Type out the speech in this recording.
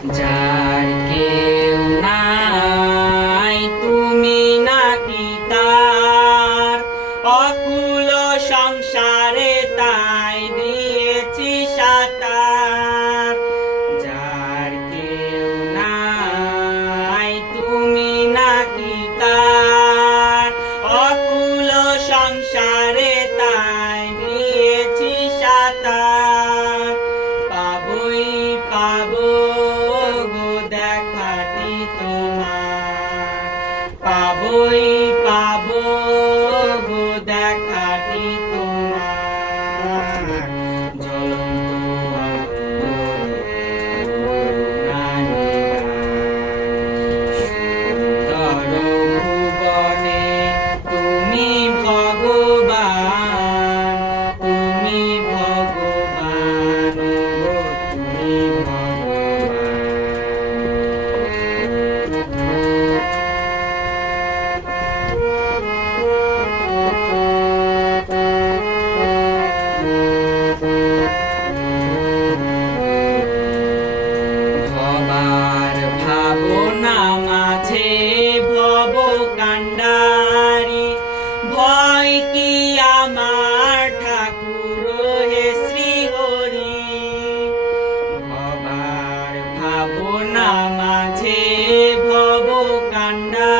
যার কেউ নাই তুমি নাকি তার, অকুল সংসারে তাই দিয়েছি সাঁতার। যার কেউ নাই তুমি নাকি তার, অকুল সংসারে তাই দিয়েছি সাঁতার। পাবই পাবো গো দেখাটি তোমার, পাবই পাবো গো দেখাটি তোমার। জ্বলন্ত সুন্দর ভুবনে তুমি ভগবান, তুমি ভগবান গো তুমি ভবার ভাবনা মাঝে ভব কান্ডারি, ভয় কি আমার ঠাকুর হে শ্রী হরি। ভবার ভাবনা মাঝে ভব কান্ডারি,